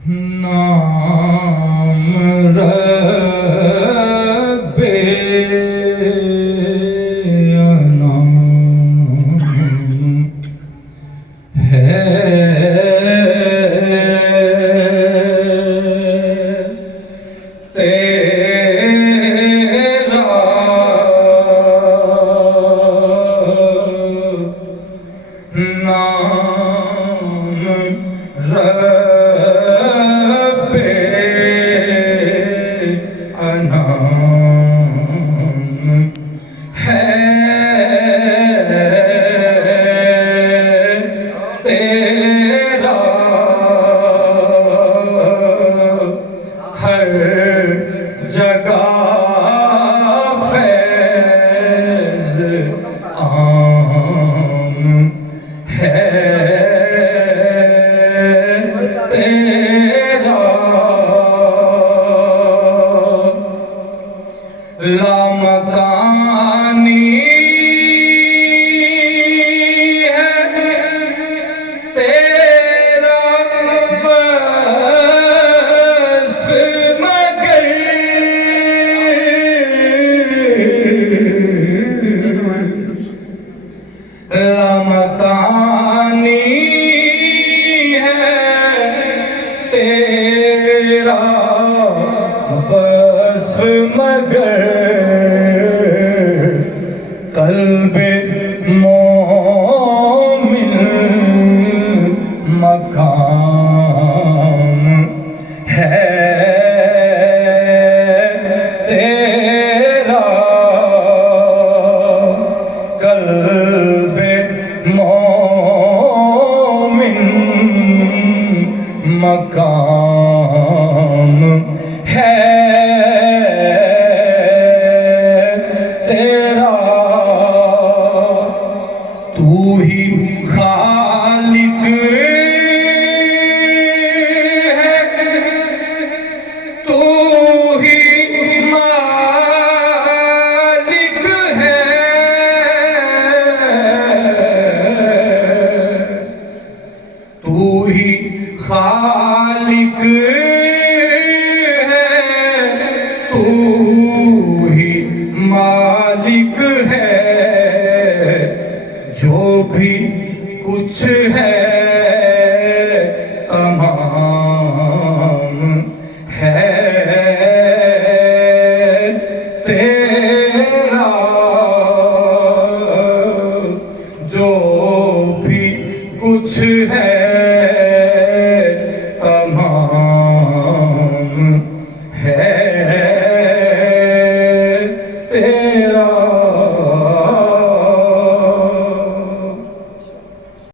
نام رب انام ہے تیرا نام رب انام ہے تیرا ہر جگہ فیض عام ہے تیرا لامکانی ہے تیرا وصف مگر لامکانی ہے تیرا وصف مگر قلب مومن مقام ہے تیرا قلب مومن مقام ہے